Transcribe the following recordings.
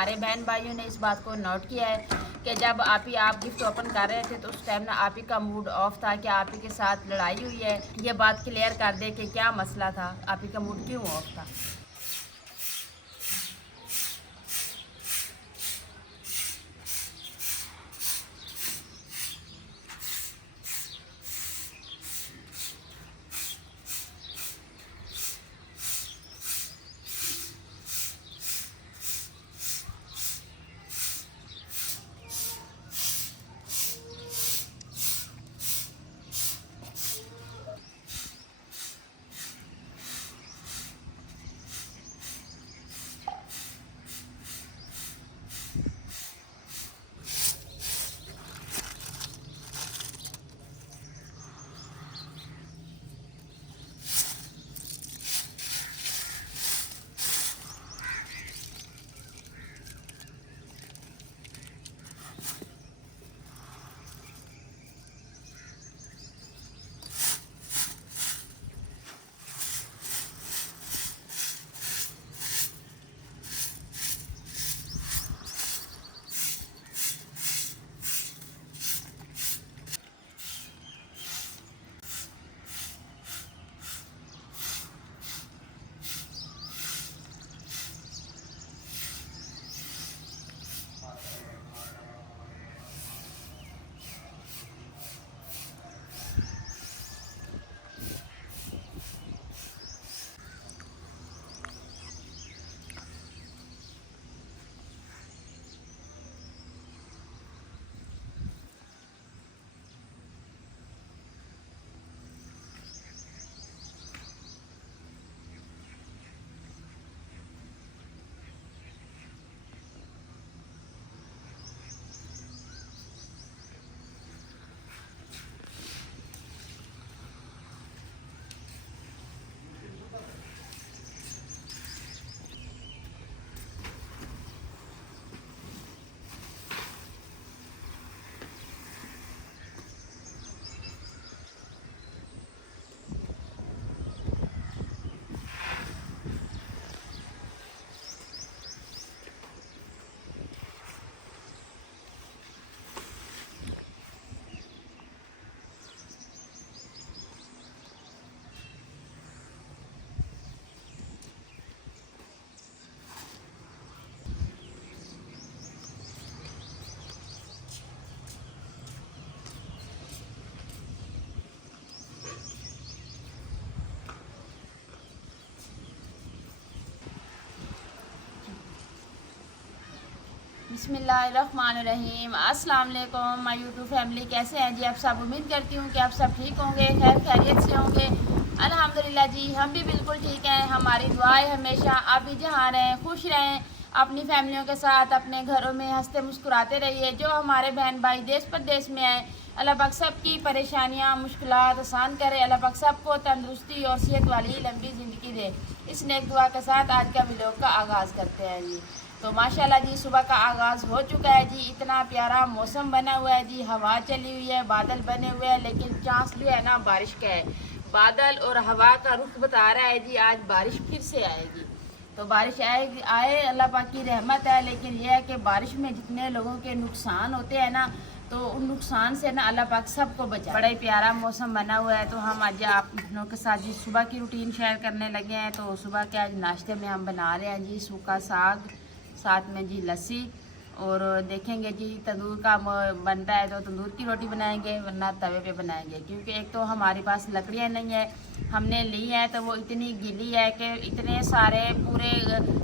हमारे बहन भाइयों ने इस बात को नोट किया है कि जब आप गिफ्ट ओपन कर रहे थे तो उस टाइम ना आप ही का मूड ऑफ था कि आप ही के साथ लड़ाई हुई है। ये बात क्लियर कर दे कि क्या मसला था, आप ही का मूड क्यों ऑफ था। बिस्मिल्लाहिर्रहमानिर्रहीम। अस्सलाम वालेकुम माय यूट्यूब फैमिली, कैसे हैं जी आप सब। उम्मीद करती हूँ कि आप सब ठीक होंगे, खैर खैरियत से होंगे। अल्हम्दुलिल्लाह जी हम भी बिल्कुल ठीक हैं। हमारी दुआ है हमेशा आप भी जहाँ रहें खुश रहें, अपनी फैमिलियों के साथ अपने घरों में हंसते मुस्कुराते रहिए। जो हमारे बहन भाई देश परदेश में आए, अल्लाह पाक सब की परेशानियाँ मुश्किलात आसान करे। अल्लाह पाक सबको तंदुरुस्ती और सेहत वाली लंबी ज़िंदगी दे। इस नेक दुआ के साथ आज का व्लॉग का आगाज़ करते हैं जी। तो माशाल्लाह जी सुबह का आगाज़ हो चुका है जी। इतना प्यारा मौसम बना हुआ है जी, हवा चली हुई है, बादल बने हुए हैं, लेकिन चांस जो है ना बारिश का है। बादल और हवा का रुख बता रहा है जी आज बारिश फिर से आएगी। तो बारिश आएगी, आए अल्लाह पाक की रहमत है। लेकिन यह है कि बारिश में जितने लोगों के नुकसान होते हैं ना, तो उन नुकसान से ना अल्लाह पाक सबको बचाए। बड़ा ही प्यारा मौसम बना हुआ है। तो हम आज आप लोगों के साथ जी सुबह की रूटीन शेयर करने लगे हैं। तो सुबह के आज नाश्ते में हम बना रहे हैं जी सूखा साग, साथ में जी लस्सी, और देखेंगे जी तंदूर का बनता है तो तंदूर की रोटी बनाएंगे, वरना तवे पे बनाएंगे। क्योंकि एक तो हमारे पास लकड़ियाँ नहीं है, हमने ली है तो वो इतनी गीली है कि इतने सारे पूरे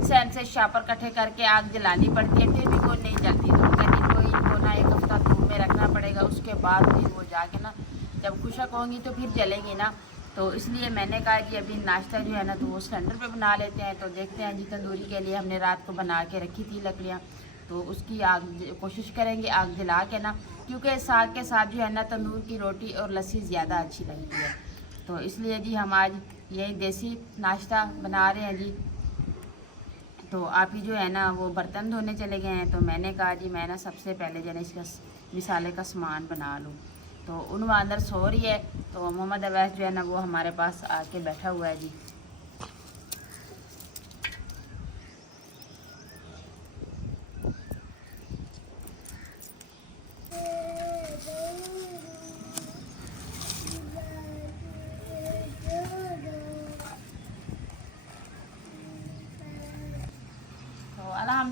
सैन से शापर इकट्ठे करके आग जलानी पड़ती है, फिर भी वो नहीं जलती। तो कहती को इनको ना एक हफ्ता धूप में रखना पड़ेगा, उसके बाद फिर वो जाके ना जब खुशक होंगी तो फिर जलेगी ना। तो इसलिए मैंने कहा कि अभी नाश्ता जो है ना तो वो सिलेंडर पे बना लेते हैं। तो देखते हैं जी तंदूरी के लिए हमने रात को बना के रखी थी लकड़ियाँ, तो उसकी आग कोशिश करेंगे आग जला के ना, क्योंकि साग के साथ जो है ना तंदूर की रोटी और लस्सी ज़्यादा अच्छी लगती है। तो इसलिए जी हम आज यही देसी नाश्ता बना रहे हैं जी। तो आप ही जो है ना वो बर्तन धोने चले गए हैं। तो मैंने कहा जी मैं ना सबसे पहले जो है इसका मिसाले का सामान बना लूँ। तो उन अंदर सो रही है, तो मोहम्मद अवैस जो है ना वो हमारे पास आके बैठा हुआ है जी।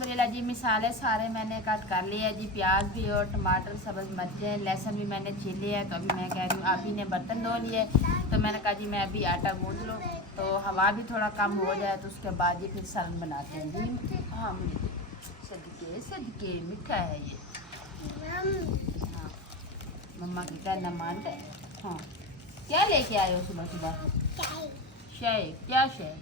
अल्हम्दुलिल्लाह जी मिसाले सारे मैंने कट कर लिए हैं जी। प्याज भी और टमाटर, सब्ज़ मिर्चें, लहसुन भी मैंने छीले है। तो अभी मैं कह रही हूँ आप ही ने बर्तन धो लिए, तो मैंने कहा जी मैं अभी आटा गूँथ लूँ तो हवा भी थोड़ा कम हो जाए, तो उसके बाद जी फिर सालन बनाते हैं जी। हाँ मुझे सदके सदके मीठा है ये। हाँ मम्मा की कहना मान गए। हाँ क्या लेके आए हो सुबह सुबह? शाय। क्या शाय?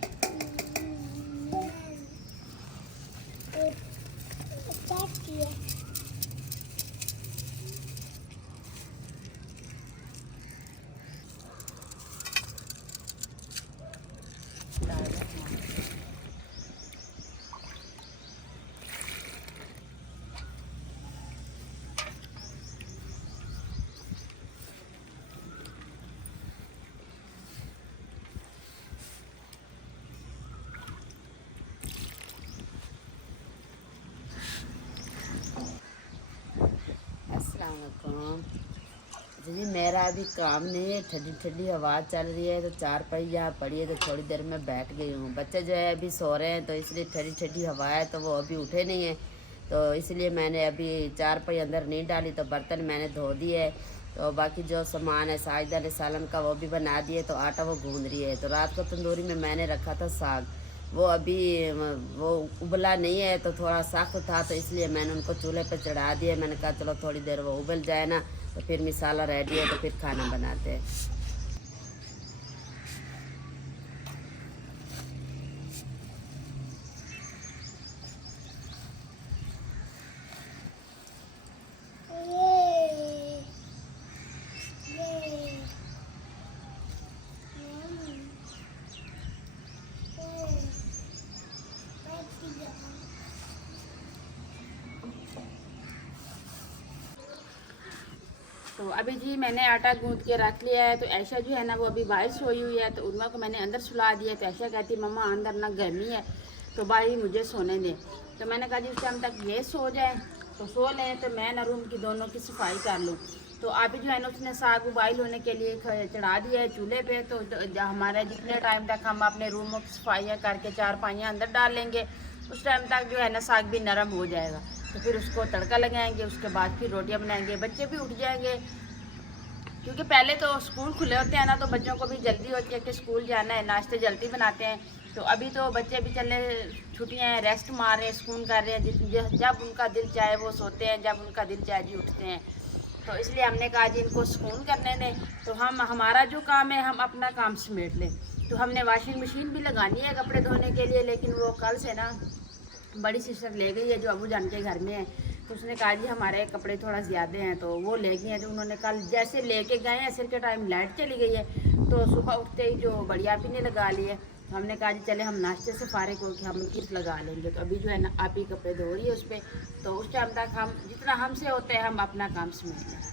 अस्सलाम वालेकुम जी। मेरा अभी काम नहीं है, ठंडी ठंडी हवा चल रही है तो चार पाई यहाँ पड़ी है तो थोड़ी देर में बैठ गई हूँ। बच्चे जो है अभी सो रहे हैं तो इसलिए ठंडी ठंडी हवा है तो वो अभी उठे नहीं है, तो इसलिए मैंने अभी चार पाई अंदर नहीं डाली। तो बर्तन मैंने धो दिए, तो बाकी जो सामान है साजिदा ने सालन का वो भी बना दिए, तो आटा वो गूंद रही है। तो रात को तंदूरी में मैंने रखा था साग, वो अभी वो उबला नहीं है तो थोड़ा सख्त था, तो इसलिए मैंने उनको चूल्हे पे चढ़ा दिया। मैंने कहा चलो थोड़ी देर वो उबल जाए ना तो फिर मिसाला रेडी है तो फिर खाना बनाते हैं। तो अभी जी मैंने आटा गूंथ के रख लिया है। तो ऐशा जो है ना वो अभी बाहर सोई हुई है, तो उर्मा को मैंने अंदर सुला दिया। तो ऐशा कहती मम्मा अंदर ना गर्मी है तो भाई मुझे सोने दे। तो मैंने कहा जी उस टाइम तक ये सो जाए तो सो लें, तो मैं ना रूम की दोनों की सफाई कर लूँ। तो अभी जो है ना उसने साग उबाइल होने के लिए चढ़ा दिया है चूल्हे पे। तो हमारे जितने टाइम तक हम अपने रूमों की सफाइयाँ करके चार पाइयाँ अंदर डाल लेंगे, उस टाइम तक जो है ना साग भी नरम हो जाएगा। तो फिर उसको तड़का लगाएंगे, उसके बाद फिर रोटियां बनाएंगे, बच्चे भी उठ जाएंगे। क्योंकि पहले तो स्कूल खुले होते हैं ना, तो बच्चों को भी जल्दी होती है कि स्कूल जाना है, नाश्ते जल्दी बनाते हैं। तो अभी तो बच्चे भी चले छुट्टियां हैं, रेस्ट मार रहे हैं, सुकून कर रहे हैं। जब उनका दिल चाहे वो सोते हैं, जब उनका दिल चाहे जी उठते हैं। तो इसलिए हमने कहा जी इनको सुकून करने दें, तो हम हमारा जो काम है हम अपना काम समेट लें। तो हमने वॉशिंग मशीन भी लगानी है कपड़े धोने के लिए, लेकिन वो कल से ना बड़ी सिस्टर ले गई है जो अबू जान के घर में है। तो उसने कहा जी हमारे कपड़े थोड़ा ज़्यादा हैं, तो वो ले गई हैं। तो उन्होंने कल जैसे लेके गए हैं असर के टाइम लाइट चली गई है, तो सुबह उठते ही जो बड़ी आपी ने लगा ली है। तो हमने कहा जी चले हम नाश्ते से फारिग होकर हम किस लगा लेंगे। तो अभी जो है ना आप ही कपड़े धो रही है उस पर, तो उस टाइम तक हम जितना हमसे होता है हम अपना काम समेट लें।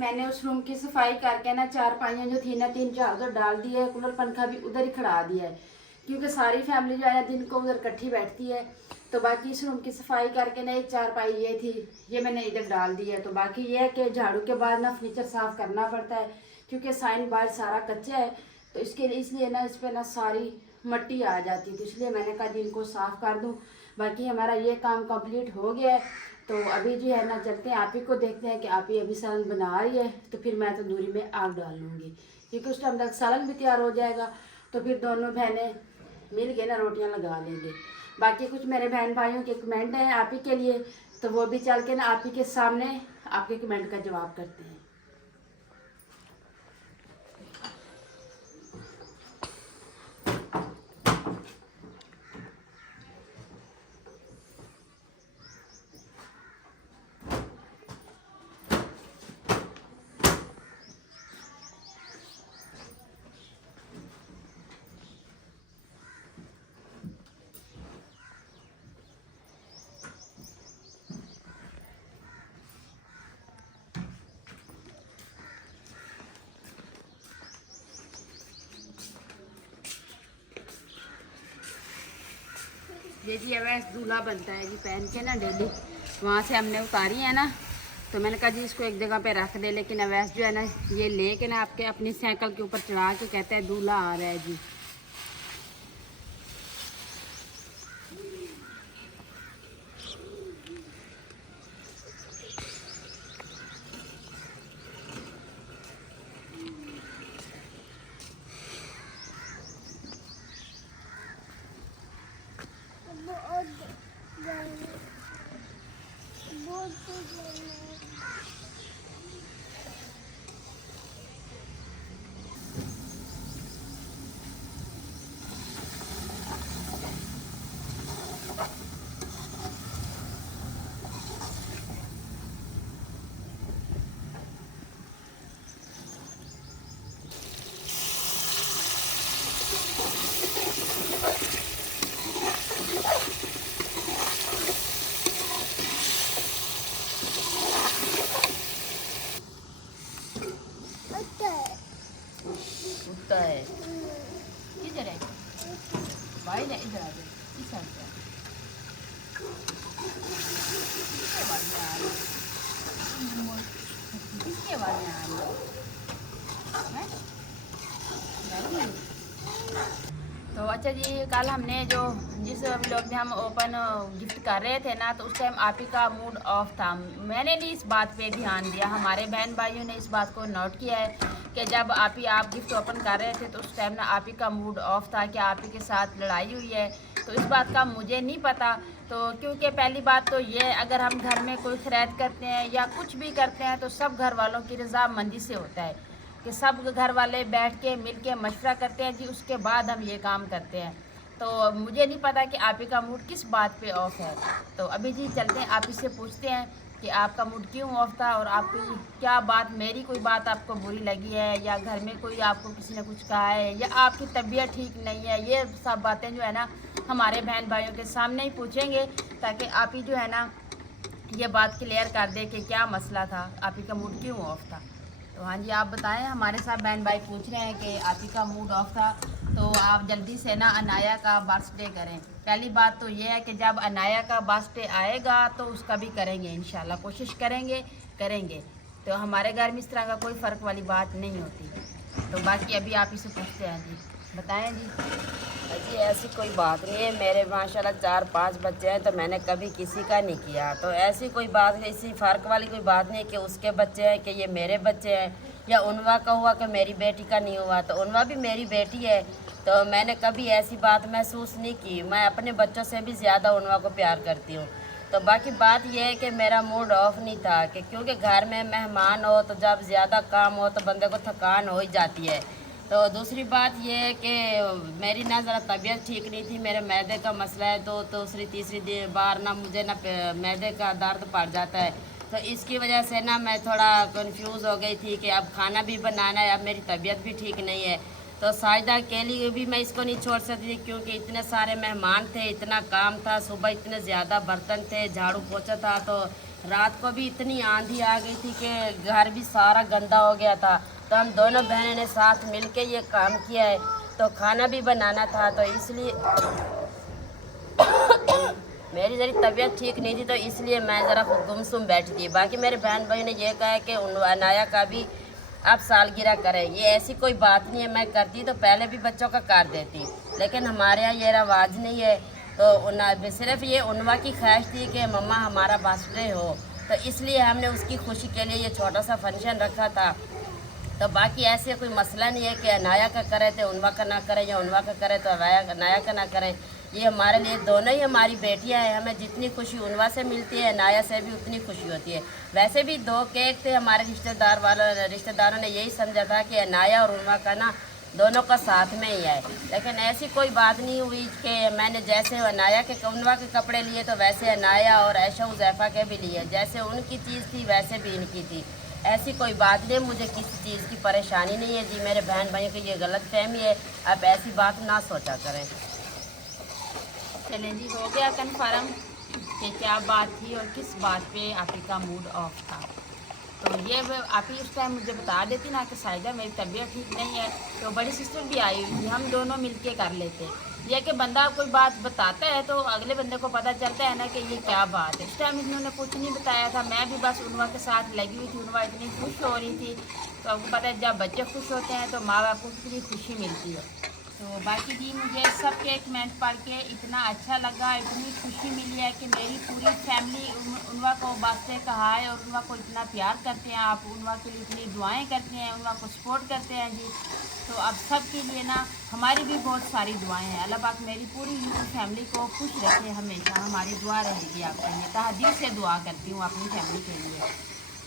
मैंने उस रूम की सफाई करके ना चारपाइयाँ जो थी ना 3-4 उधर डाल दी है, कूलर पंखा भी उधर ही खड़ा दिया है, क्योंकि सारी फैमिली जो है ना दिन को उधर इकट्ठी बैठती है। तो बाकी इस रूम की सफाई करके ना एक चारपाई ये थी, ये मैंने इधर डाल दी है। तो बाकी ये है कि झाड़ू के बाद ना फर्नीचर साफ़ करना पड़ता है, क्योंकि साइन बाहर सारा कच्चा है, तो इसके लिए इसलिए ना इस पर ना सारी मट्टी आ जाती थी, इसलिए मैंने कहा दिन को साफ़ कर दूँ। बाकी हमारा ये काम कंप्लीट हो गया है। तो अभी जो है ना चलते हैं, आप ही को देखते हैं कि आप ही अभी सालन बना रही है, तो फिर मैं तंदूरी में आग डाल लूँगी, क्योंकि उस टाइम तक सालन भी तैयार हो जाएगा। तो फिर दोनों बहनें मिल के ना रोटियां लगा लेंगे। बाकी कुछ मेरे बहन भाइयों के कमेंट हैं आप ही के लिए, तो वो भी चल के ना आप ही के सामने आपके कमेंट का जवाब करते हैं। ये जी अवैस दूल्हा बनता है जी पहन के ना डेली, वहाँ से हमने उतारी है ना, तो मैंने कहा जी इसको एक जगह पे रख दे, लेकिन अवैस जो है ना ये ले के ना आपके अपनी साइकिल के ऊपर चढ़ा के कहते हैं दूल्हा आ रहा है जी। कुत्ता है किधर है भाई ना, इधर आ जाओ इस साइड पे। किसके बाद में आ रही है? तो अच्छा जी, कल हमने जो जिस व्लॉग में हम ओपन गिफ्ट कर रहे थे ना, तो उस टाइम आप ही का मूड ऑफ था। मैंने नहीं इस बात पे ध्यान दिया, हमारे बहन भाइयों ने इस बात को नोट किया है कि जब आप गिफ्ट ओपन कर रहे थे तो उस टाइम ना आप ही का मूड ऑफ था कि आप ही के साथ लड़ाई हुई है। तो इस बात का मुझे नहीं पता। तो क्योंकि पहली बात तो ये, अगर हम घर में कोई खरीद करते हैं या कुछ भी करते हैं तो सब घर वालों की रज़ामंदी से होता है कि सब घर वाले बैठ के मिल के मशवरा करते हैं जी, उसके बाद हम ये काम करते हैं। तो मुझे नहीं पता कि आप ही का मूड किस बात पे ऑफ है। तो अभी जी चलते हैं, आप ही से पूछते हैं कि आपका मूड क्यों ऑफ था, और आपकी क्या बात, मेरी कोई बात आपको बुरी लगी है, या घर में कोई आपको किसी ने कुछ कहा है, या आपकी तबीयत ठीक नहीं है। ये सब बातें जो है ना हमारे बहन भाइयों के सामने ही पूछेंगे, ताकि आप ही जो है ना ये बात क्लियर कर दे कि क्या मसला था, आप ही का मूड क्यों ऑफ था। तो हाँ जी, आप बताएं। हमारे साथ बहन भाई पूछ रहे हैं कि आप ही का मूड ऑफ था, तो आप जल्दी से ना अनाया का बर्थडे करें। पहली बात तो ये है कि जब अनाया का बर्थडे आएगा तो उसका भी करेंगे, इंशाल्लाह कोशिश करेंगे। तो हमारे घर में इस तरह का कोई फ़र्क वाली बात नहीं होती। तो बाकी अभी आप इसे पूछते हैं जी, बताएं जी। जी ऐसी कोई बात नहीं है, मेरे माशाल्लाह 4-5 बच्चे हैं, तो मैंने कभी किसी का नहीं किया। तो ऐसी कोई बात नहीं, इसी फ़र्क वाली कोई बात नहीं कि उसके बच्चे हैं कि ये मेरे बच्चे हैं, या उनवा का हुआ कि मेरी बेटी का नहीं हुआ। तो उनवा भी मेरी बेटी है, तो मैंने कभी ऐसी बात महसूस नहीं की। मैं अपने बच्चों से भी ज़्यादा उनवा को प्यार करती हूँ। तो बाकी बात यह है कि मेरा मूड ऑफ नहीं था, कि क्योंकि घर में मेहमान हो तो जब ज़्यादा काम हो तो बंदे को थकान हो ही जाती है। तो दूसरी बात ये है कि मेरी ना ज़रा तबीयत ठीक नहीं थी, मेरे मैदे का मसला है। तो दूसरी तीसरी बार ना मुझे ना मैदे का दर्द पड़ जाता है, तो इसकी वजह से ना मैं थोड़ा कंफ्यूज हो गई थी कि अब खाना भी बनाना है, अब मेरी तबीयत भी ठीक नहीं है। तो साजिदा के लिए भी मैं इसको नहीं छोड़ सकती थी, क्योंकि इतने सारे मेहमान थे, इतना काम था, सुबह इतने ज़्यादा बर्तन थे, झाड़ू पोछा था, तो रात को भी इतनी आंधी आ गई थी कि घर भी सारा गंदा हो गया था। तो हम दोनों बहनें ने साथ मिलके ये काम किया है। तो खाना भी बनाना था, तो इसलिए मेरी ज़रा तबीयत ठीक नहीं थी, तो इसलिए मैं ज़रा गुमसुम बैठी थी। बाकी मेरे बहन भाई ने ये कहा है कि अनाया का भी आप सालगिरह करें। ये ऐसी कोई बात नहीं है, मैं करती तो पहले भी बच्चों का कर देती, लेकिन हमारे यहाँ ये रवाज नहीं है। तो सिर्फ ये उनवा की ख्वाहिश थी कि मम्मा हमारा बर्थडे हो, तो इसलिए हमने उसकी खुशी के लिए ये छोटा सा फंक्शन रखा था। तो बाकी ऐसे कोई मसला नहीं है कि अनाया का करे तो उनवा का ना करें, या उनवा का करे तो अनाया का ना करें। ये हमारे लिए दोनों ही हमारी बेटियां हैं। हमें जितनी खुशी उनवा से मिलती है, अनाया से भी उतनी खुशी होती है। वैसे भी 2 केक थे, हमारे रिश्तेदारों ने यही समझा था कि अनाया और उनवा का ना दोनों का साथ में ही है। लेकिन ऐसी कोई बात नहीं हुई कि मैंने जैसे अनाया के उनवा के कपड़े लिए तो वैसे अनाया और ऐशा उज़ैफ़ा के भी लिए। जैसे उनकी चीज़ थी वैसे भी इनकी थी। ऐसी कोई बात नहीं, मुझे किसी चीज़ की परेशानी नहीं है जी। मेरे बहन भाइयों की ये गलत फहमी है, आप ऐसी बात ना सोचा करें। चलें जी, हो गया कन्फर्म कि क्या बात थी और किस बात पे आप ही का मूड ऑफ था। तो ये आप ही उस टाइम मुझे बता देती ना कि साहिदा मेरी तबीयत ठीक नहीं है, तो बड़ी सिस्टर भी आई हुई थी, हम दोनों मिलके कर लेते। यह कि बंदा कोई बात बताता है तो अगले बंदे को पता चलता है ना कि ये क्या बात है। इस टाइम इन्होंने कुछ नहीं बताया था, मैं भी बस उनवा के साथ लगी हुई थी। उनवा इतनी खुश हो रही थी, तो आपको पता है जब बच्चे खुश होते हैं तो माँ बाप को कितनी खुशी मिलती है। तो बाकी जी मुझे सबके कमेंट पढ़ के इतना अच्छा लगा, इतनी खुशी मिली है कि मेरी पूरी फैमिली उनवा को बातें कहा है और उनवा को इतना प्यार करते हैं आप, उनवा के लिए इतनी दुआएं करते हैं, उनवा को सपोर्ट करते हैं जी। तो अब सब के लिए ना हमारी भी बहुत सारी दुआएं हैं। अल्लाह पाक मेरी पूरी यूट्यूब फैमिली को खुश रखे, हमेशा हमारी दुआ रहेगी आपके लिए। तहे दिल से दुआ करती हूँ अपनी फैमिली के लिए।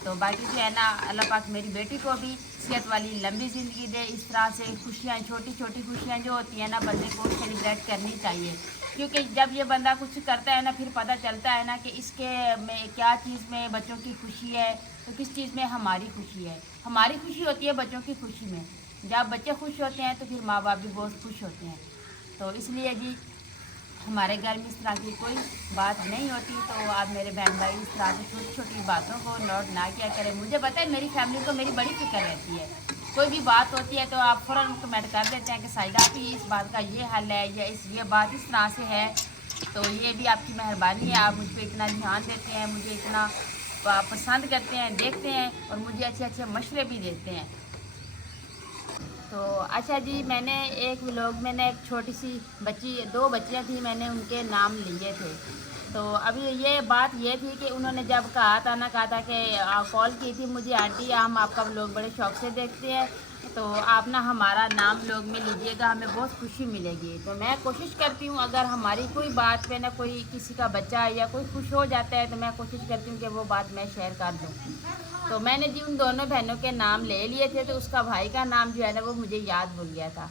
तो बाकी जो है ना अल्लाह पाक मेरी बेटी को भी सेहत वाली लंबी ज़िंदगी दे। इस तरह से खुशियाँ, छोटी छोटी खुशियाँ जो होती हैं ना बंदे को सेलिब्रेट करनी चाहिए, क्योंकि जब ये बंदा कुछ करता है ना फिर पता चलता है ना कि इसके में क्या चीज़ में बच्चों की खुशी है, तो किस चीज़ में हमारी खुशी है। हमारी खुशी होती है बच्चों की खुशी में। जब बच्चे खुश होते हैं तो फिर माँ बाप भी बहुत खुश होते हैं। तो इसलिए जी हमारे घर में इस तरह की कोई बात नहीं होती। तो आप मेरे बहन भाई इस तरह की छोटी छोटी बातों को नोट ना किया करें। मुझे पता है मेरी फैमिली को मेरी बड़ी फिक्र रहती है। कोई भी बात होती है तो आप फ़ौरन कमेंट कर देते हैं कि साहिदा आप इस बात का ये हल है, या ये बात इस तरह से है। तो ये भी आपकी मेहरबानी है, आप मुझ पर इतना ध्यान देते हैं, मुझे इतना पसंद करते हैं, देखते हैं और मुझे अच्छे अच्छे मशवरे भी देते हैं। तो अच्छा जी, मैंने एक व्लॉग में एक छोटी सी बच्ची, 2 बच्चियाँ थी, मैंने उनके नाम लिए थे। तो अभी ये बात ये थी कि उन्होंने जब कहा था कि कॉल की थी मुझे, आंटी हम आपका व्लॉग बड़े शौक से देखते हैं, तो आप ना हमारा नाम व्लॉग में लीजिएगा, हमें बहुत खुशी मिलेगी। तो मैं कोशिश करती हूँ अगर हमारी कोई बात पे ना कोई किसी का बच्चा या कोई खुश हो जाता है तो मैं कोशिश करती हूँ कि वो बात मैं शेयर कर दूँ। तो मैंने जी उन दोनों बहनों के नाम ले लिए थे, तो उसका भाई का नाम जो है ना वो मुझे याद भूल गया था।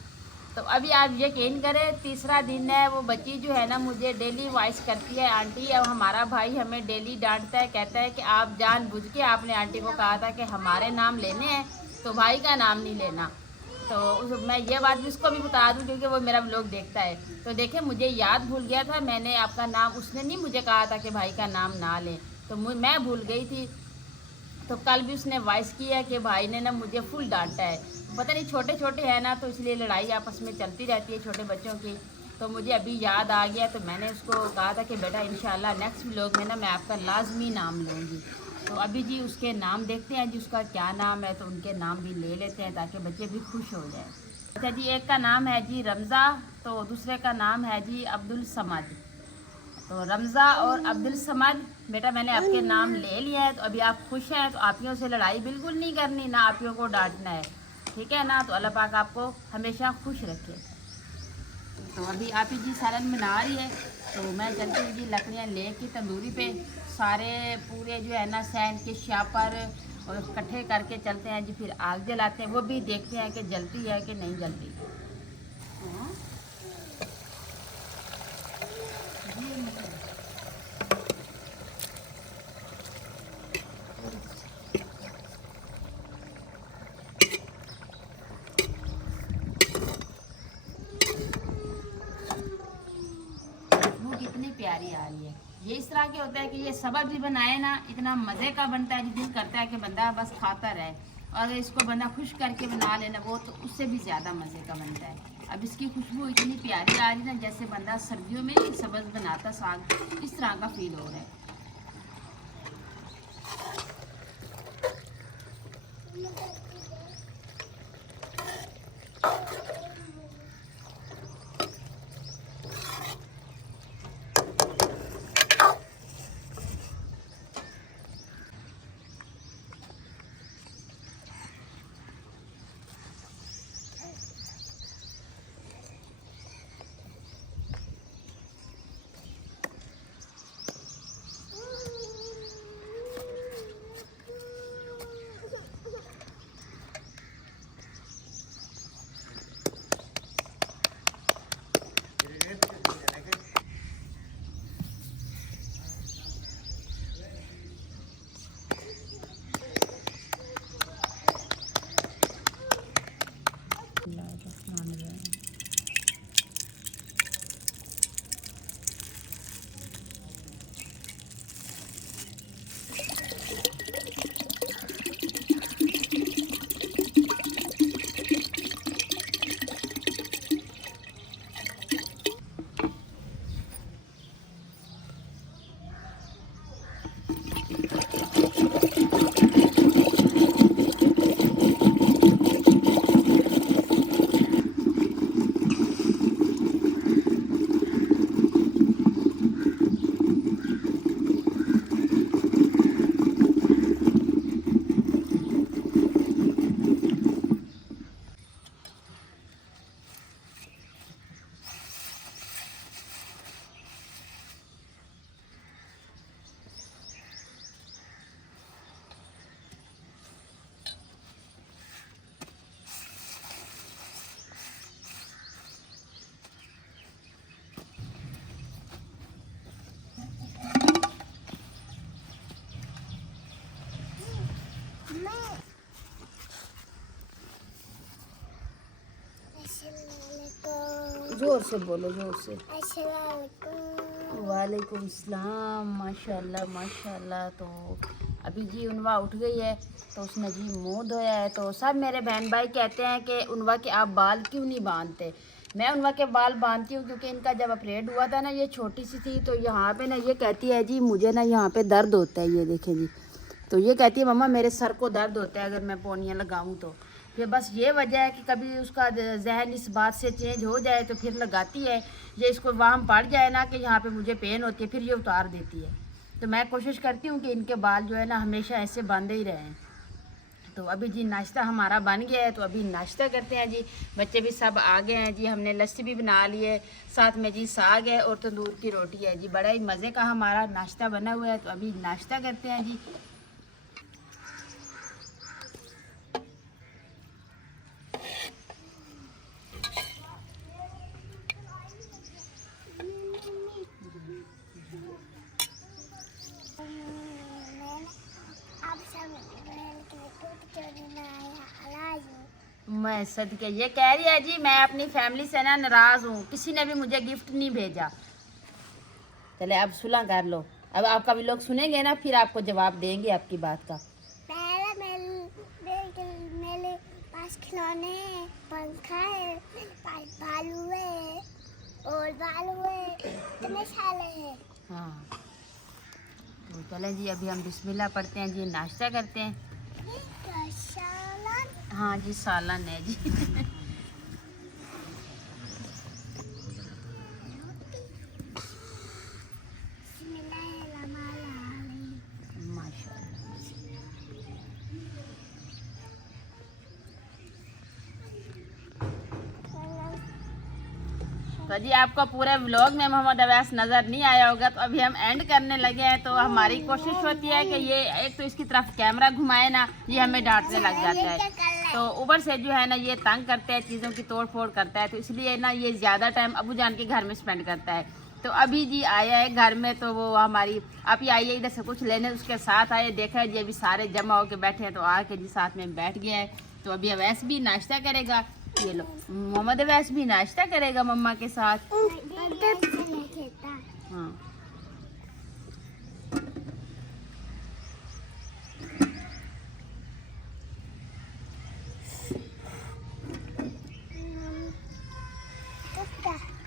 तो अभी आप यकीन करें, तीसरा दिन है, वो बच्ची जो है ना मुझे डेली वॉइस करती है, आंटी अब हमारा भाई हमें डेली डांटता है, कहता है कि आप जानबूझ के आपने आंटी को कहा था कि हमारे नाम लेने हैं तो भाई का नाम नहीं लेना। तो मैं ये बात भी उसको भी बता दूं क्योंकि वो मेरा व्लॉग देखता है। तो देखे मुझे याद भूल गया था, मैंने आपका नाम, उसने नहीं मुझे कहा था कि भाई का नाम ना लें, तो मैं भूल गई थी। तो कल भी उसने वॉइस किया कि भाई ने ना मुझे फुल डांटा है। पता नहीं छोटे छोटे हैं ना, तो इसलिए लड़ाई आपस में चलती रहती है छोटे बच्चों की। तो मुझे अभी याद आ गया, तो मैंने उसको कहा था कि बेटा इंशाल्लाह नेक्स्ट व्लॉग में ना मैं आपका लाजमी नाम लूँगी। तो अभी जी उसके नाम देखते हैं जी उसका क्या नाम है, तो उनके नाम भी ले लेते हैं ताकि बच्चे भी खुश हो जाए। अच्छा जी, एक का नाम है जी रमज़ा, तो दूसरे का नाम है जी अब्दुल समद। तो रमज़ा और अब्दुल समद बेटा मैंने आपके नाम ले लिया है, तो अभी आप खुश हैं, तो आपियों से लड़ाई बिल्कुल नहीं करनी, ना आपियों को डांटना है, ठीक है ना। तो अल्लाह पाक आपको हमेशा खुश रखे। तो अभी आप ही जी सालन बना रही है, तो मैं चलती हूँ जी लकड़ियाँ ले के तंदूरी पे, सारे पूरे जो है ना सैन के शापर और इकट्ठे करके चलते हैं जी, फिर आग जलाते हैं, वो भी देखते हैं कि जलती है कि नहीं जलती। कितनी प्यारी आ रही है। ये इस तरह के होता है कि ये सब्ज़ भी बनाए ना इतना मज़े का बनता है कि दिल करता है कि बंदा बस खाता रहे, और अगर इसको बंदा खुश करके बना लेना वो तो उससे भी ज़्यादा मज़े का बनता है। अब इसकी खुशबू इतनी प्यारी आ रही ना, जैसे बंदा सर्दियों में सब्ज़ बनाता साग, इस तरह का फील हो रहा है। जोर से बोलो, जोर से। वालेकुम सलाम। माशाल्लाह माशाल्लाह। तो अभी जी उनवा उठ गई है तो उसने जी मुँह धोया है। तो सब मेरे बहन भाई कहते हैं कि उनवा के आप बाल क्यों नहीं बांधते। मैं उनवा के बाल बांधती हूँ क्योंकि इनका जब ऑपरेट हुआ था ना, ये छोटी सी थी, तो यहाँ पे ना ये कहती है जी मुझे ना यहाँ पे दर्द होता है, ये देखें जी। तो ये कहती है मम्मा मेरे सर को दर्द होता है अगर मैं पोनियाँ लगाऊँ तो। फिर बस ये वजह है कि कभी उसका जहन इस बात से चेंज हो जाए तो फिर लगाती है, ये इसको वाम पड़ जाए ना कि यहाँ पे मुझे पेन होती है, फिर ये उतार देती है। तो मैं कोशिश करती हूँ कि इनके बाल जो है ना हमेशा ऐसे बांधे ही रहें। तो अभी जी नाश्ता हमारा बन गया है, तो अभी नाश्ता करते हैं जी। बच्चे भी सब आ गए हैं जी, हमने लस्सी भी बना ली है, साथ में जी साग है और तंदूर की रोटी है जी। बड़ा ही मज़े का हमारा नाश्ता बना हुआ है। तो अभी नाश्ता करते हैं जी। मैं सदके ये कह रही है जी, मैं अपनी फैमिली से ना नाराज़ हूँ, किसी ने भी मुझे गिफ्ट नहीं भेजा। चले अब सुलह कर लो, अब आपका भी लोग सुनेंगे ना, फिर आपको जवाब देंगे आपकी बात का। मेरे पास खिलौने हैं, पंखा है, मेरे पास बालू है और बालू है, इतने साले हैं। हाँ तो चले जी, अभी हम बिस्मिल्लाह पढ़ते हैं जी, नाश्ता करते हैं। हाँ जी सालन है जी। तो जी आपको पूरे व्लॉग में मोहम्मद अवैस नज़र नहीं आया होगा, तो अभी हम एंड करने लगे हैं। तो हमारी कोशिश होती है कि ये एक तो इसकी तरफ कैमरा घुमाए ना, ये हमें डांटने लग जाता है। तो ऊपर से जो है ना ये तंग करते हैं, चीज़ों की तोड़ फोड़ करता है, तो इसलिए ना ये ज़्यादा टाइम अबू जान के घर में स्पेंड करता है। तो अभी जी आया है घर में, तो वो हमारी आप ही आई है इधर से कुछ लेने, उसके साथ आए, देखा है जी अभी सारे जमा होके बैठे हैं, तो आके जी साथ में बैठ गया है। तो अभी अवैस भी नाश्ता करेगा, ये लो मोहम्मद अवैस भी नाश्ता करेगा मम्मा के साथ। हाँ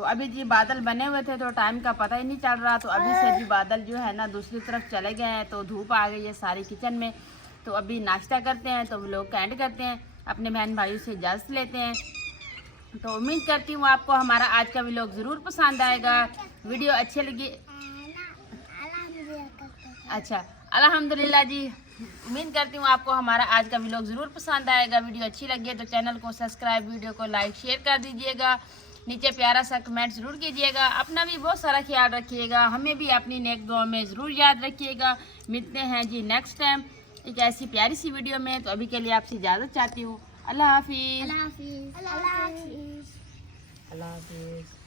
अभी जी बादल बने हुए थे तो टाइम का पता ही नहीं चल रहा, तो अभी से जी बादल जो है ना दूसरी तरफ चले गए हैं, तो धूप आ गई है सारी किचन में। तो अभी नाश्ता करते हैं, तो व्लॉग का एंड करते हैं, अपने बहन भाइयों से इजाज़त लेते हैं। तो उम्मीद करती हूँ आपको हमारा आज का व्लॉग ज़रूर पसंद आएगा। वीडियो अच्छी लगी, अच्छा अल्हम्दुलिल्लाह जी, उम्मीद करती हूँ आपको हमारा आज का व्लॉग ज़रूर पसंद आएगा। वीडियो अच्छी लगी है तो चैनल को सब्सक्राइब, वीडियो को लाइक शेयर कर दीजिएगा, नीचे प्यारा सा कमेंट ज़रूर कीजिएगा। अपना भी बहुत सारा ख्याल रखिएगा, हमें भी अपनी नेक दुआ में ज़रूर याद रखिएगा। मिलते हैं जी नेक्स्ट टाइम एक ऐसी प्यारी सी वीडियो में। तो अभी के लिए आपसे इजाज़त चाहती हूँ। अल्लाह हाफिज़। अल्लाह हाफिज़। अल्लाह हाफिज़।